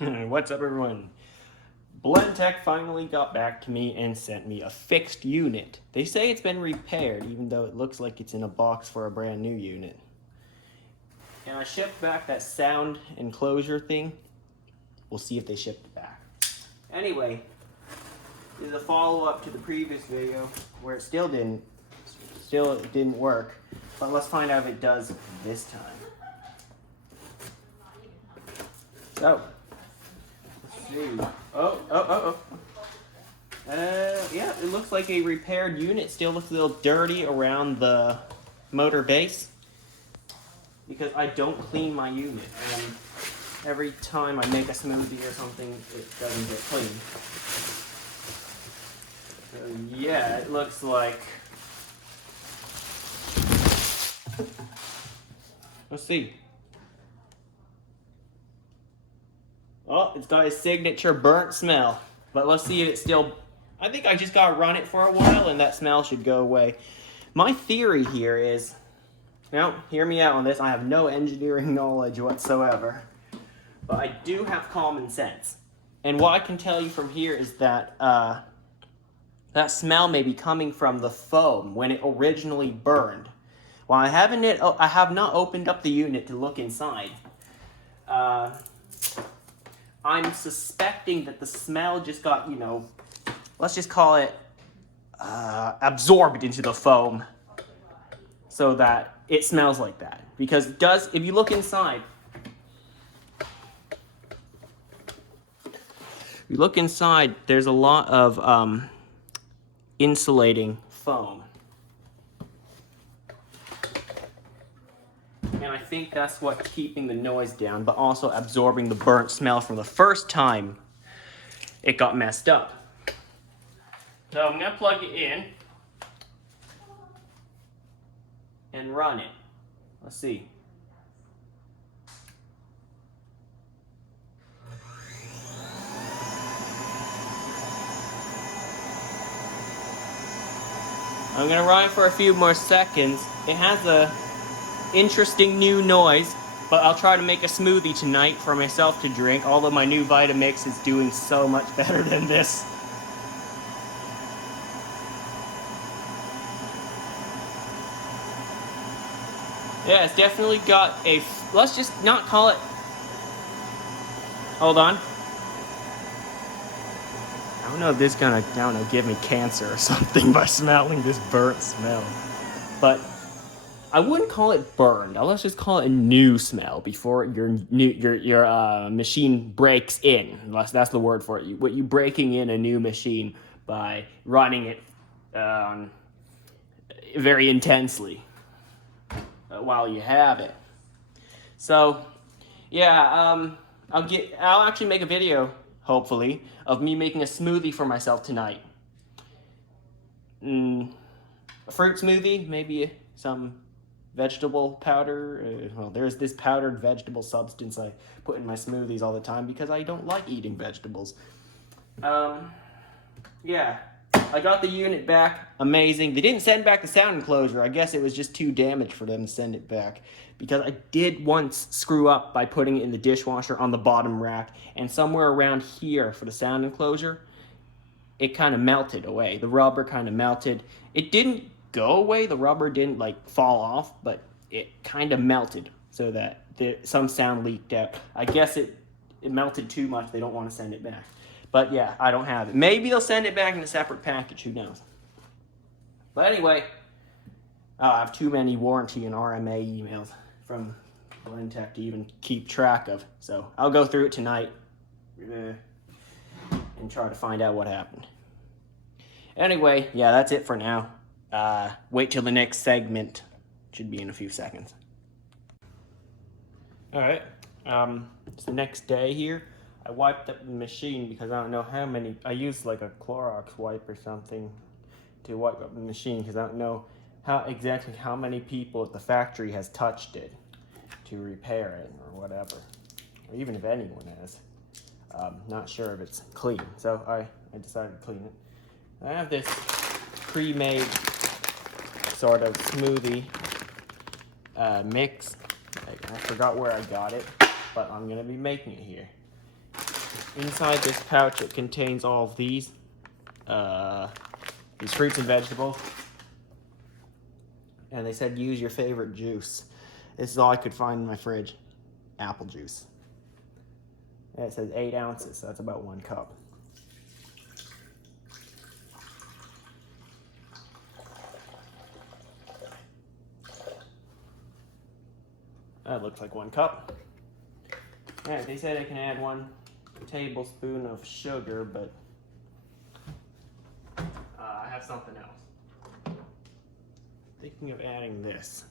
What's up, everyone? Blendtec finally got back to me and sent me a fixed unit. They say it's been repaired, even though it looks like it's in a box for a brand new unit. And I shipped back that sound enclosure thing. We'll see if they shipped it back. Anyway, this is a follow-up to the previous video where it still didn't work. But let's find out if it does this time. So, let's see. Yeah, it looks like a repaired unit. Still looks a little dirty around the motor base because I don't clean my unit, and every time I make a smoothie or something, it doesn't get clean. So yeah, it looks like. Let's see. Oh, it's got a signature burnt smell. But let's see if it's still. I think I just gotta run it for a while and that smell should go away. My theory here is, now hear me out on this, I have no engineering knowledge whatsoever, but I do have common sense. And what I can tell you from here is that that smell may be coming from the foam when it originally burned. While I have not opened up the unit to look inside. I'm suspecting that the smell just got, let's just call it absorbed into the foam so that it smells like that. Because it does, if you look inside, there's a lot of insulating foam. And I think that's what's keeping the noise down, but also absorbing the burnt smell from the first time it got messed up. So I'm going to plug it in and run it. Let's see. I'm going to run it for a few more seconds. It has a interesting new noise, but I'll try to make a smoothie tonight for myself to drink, although my new Vitamix is doing so much better than this. Yeah, it's definitely got a, let's just not call it, hold on. I don't know if this is gonna, give me cancer or something by smelling this burnt smell, but I wouldn't call it burned. Let's just call it a new smell before your machine breaks in. That's the word for it. You breaking in a new machine by running it very intensely while you have it. So yeah, I'll actually make a video hopefully of me making a smoothie for myself tonight. A fruit smoothie, maybe some vegetable powder. Well, there's this powdered vegetable substance I put in my smoothies all the time because I don't like eating vegetables. Yeah, I got the unit back. Amazing. They didn't send back the sound enclosure. I guess it was just too damaged for them to send it back, because I did once screw up by putting it in the dishwasher on the bottom rack, and somewhere around here for the sound enclosure, it kind of melted away. The rubber kind of melted. It didn't go away, the rubber didn't fall off, but it kind of melted so that some sound leaked out. I guess it melted too much. They don't want to send it back. But yeah, I don't have it. Maybe they'll send it back in a separate package, who knows. But anyway, I have too many warranty and RMA emails from Blendtec to even keep track of. So I'll go through it tonight and try to find out what happened. Anyway, yeah, that's it for now. Wait till the next segment. Should be in a few seconds. Alright, it's the next day here. I wiped up the machine because I don't know how many, I used like a Clorox wipe or something to wipe up the machine because I don't know exactly how many people at the factory has touched it to repair it or whatever, or even if anyone has. Not sure if it's clean, so I decided to clean it. I have this pre-made sort of smoothie mix. I forgot where I got it, but I'm gonna be making it here. Inside this pouch, it contains all of these fruits and vegetables. And they said use your favorite juice. This is all I could find in my fridge. Apple juice. And it says 8 ounces, so that's about 1 cup. That looks like 1 cup. Alright, they said I can add 1 tablespoon of sugar, but I have something else. Thinking of adding this.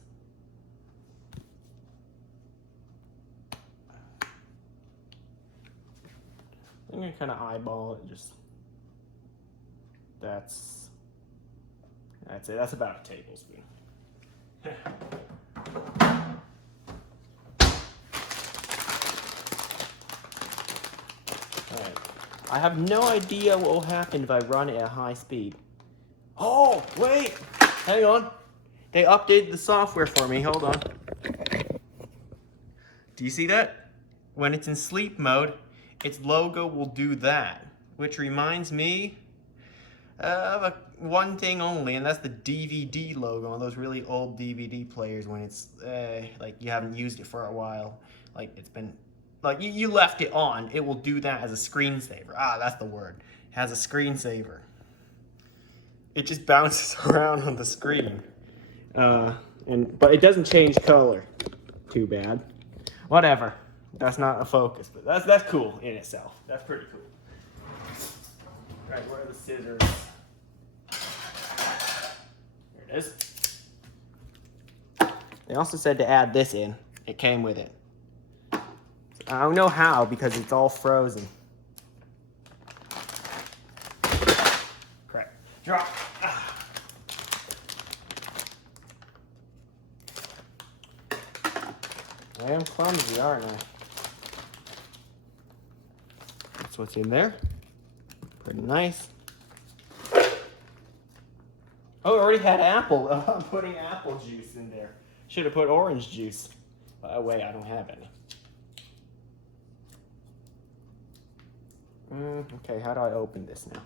I'm gonna kind of eyeball it. Just that's it. That's about a tablespoon. Alright. I have no idea what will happen if I run it at high speed. Oh, wait! Hang on. They updated the software for me. Hold on. Do you see that? When it's in sleep mode, its logo will do that. Which reminds me of one thing only, and that's the DVD logo on those really old DVD players when it's like you haven't used it for a while. Like it's been, like you left it on, it will do that as a screensaver. Ah, that's the word. It has a screensaver. It just bounces around on the screen. But it doesn't change color. Too bad. Whatever. That's not a focus, but that's cool in itself. That's pretty cool. All right, where are the scissors? There it is. They also said to add this in. It came with it. I don't know how because it's all frozen. Crap. Drop. I am clumsy, aren't I? That's what's in there. Pretty nice. Oh, it already had apple. I'm putting apple juice in there. Should have put orange juice. Wait, I don't have any. Okay, how do I open this now?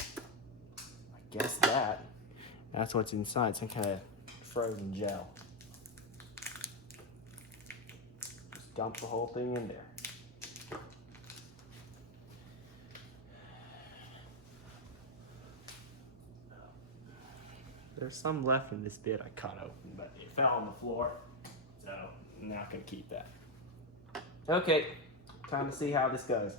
I guess that's what's inside, some kind of frozen gel. Just dump the whole thing in there. There's some left in this bit I cut open, but it fell on the floor, so I'm not gonna keep that. Okay, time to see how this goes.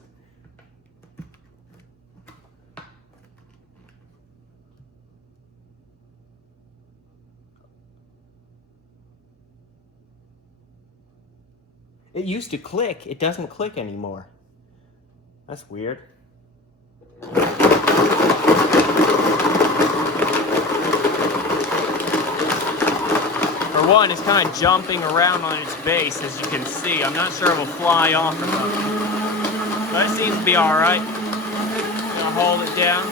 It used to click, it doesn't click anymore. That's weird. For one, it's kind of jumping around on its base, as you can see. I'm not sure it will fly off or something. But it seems to be alright. Gonna hold it down.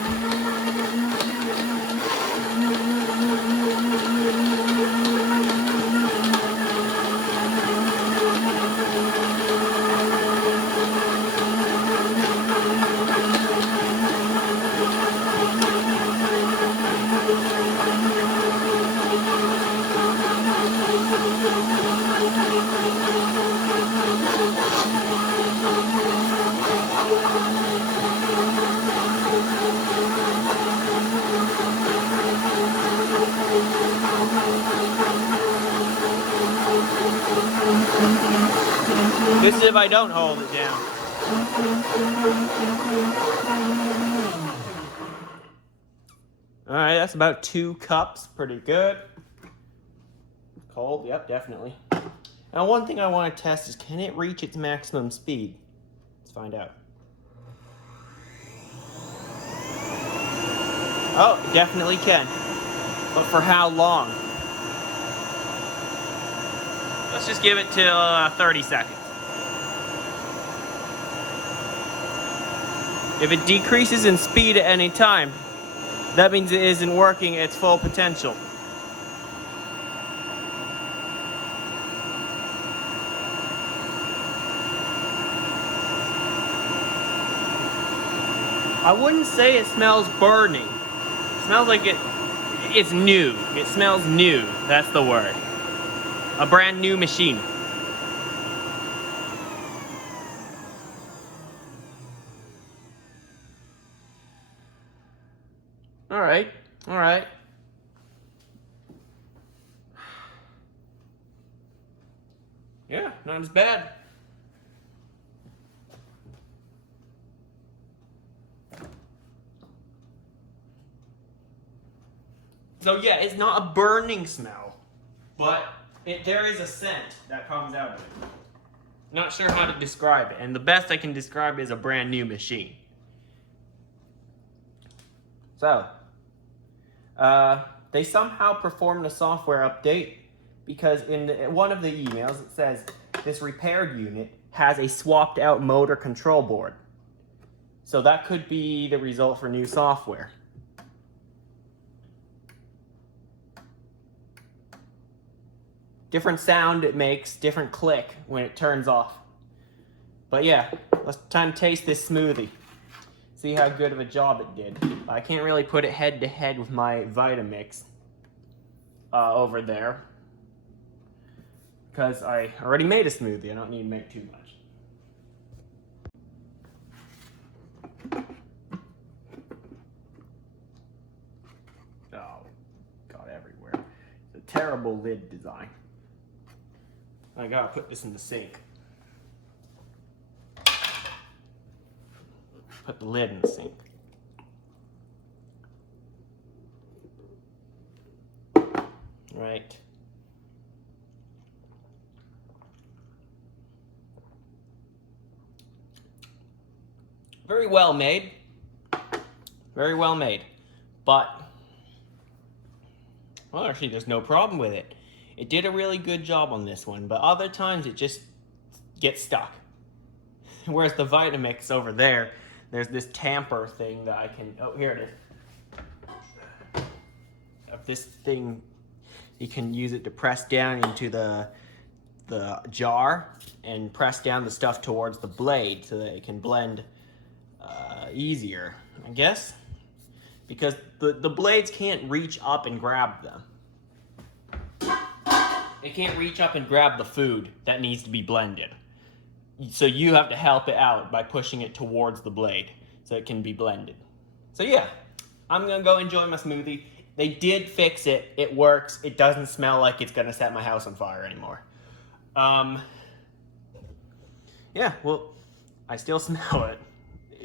This is if I don't hold it down. Alright, that's about 2 cups. Pretty good. Cold? Yep, definitely. Now, one thing I want to test is, can it reach its maximum speed? Let's find out. Oh, it definitely can. But for how long? Let's just give it till 30 seconds. If it decreases in speed at any time, that means it isn't working at its full potential. I wouldn't say it smells burning. It smells like it's new. It smells new. That's the word. A brand new machine. All right. All right. Yeah, not as bad. So yeah, it's not a burning smell, but there is a scent that comes out of it. Not sure how to describe it, and the best I can describe is a brand new machine. So, they somehow performed a software update because in one of the emails it says this repaired unit has a swapped out motor control board. So that could be the result for new software. Different sound it makes, different click when it turns off. But yeah, let's time to taste this smoothie. See how good of a job it did. I can't really put it head to head with my Vitamix over there because I already made a smoothie. I don't need to make too much. Oh, got everywhere. It's a terrible lid design. I gotta put this in the sink. Put the lid in the sink. Right. Very well made. Very well made. But, well, actually, there's no problem with it. It did a really good job on this one, but other times it just gets stuck. Whereas the Vitamix over there, there's this tamper thing that I can, oh, here it is. Of this thing, you can use it to press down into the jar and press down the stuff towards the blade so that it can blend easier, I guess. Because the blades can't reach up and grab them. It can't reach up and grab the food that needs to be blended. So you have to help it out by pushing it towards the blade so it can be blended. So yeah, I'm gonna go enjoy my smoothie. They did fix it. It works. It doesn't smell like it's gonna set my house on fire anymore. Yeah, well, I still smell it.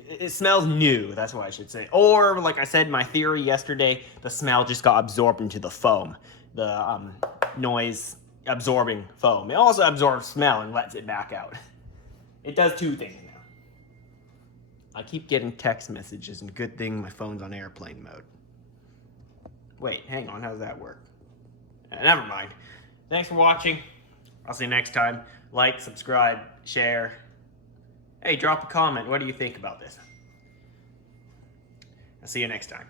It smells new, that's what I should say. Or, like I said, my theory yesterday, the smell just got absorbed into the foam. The noise absorbing foam. It also absorbs smell and lets it back out. It does two things now. I keep getting text messages, and good thing my phone's on airplane mode. Wait, hang on, how does that work? Never mind. Thanks for watching. I'll see you next time. Like, subscribe, share. Hey, drop a comment. What do you think about this? I'll see you next time.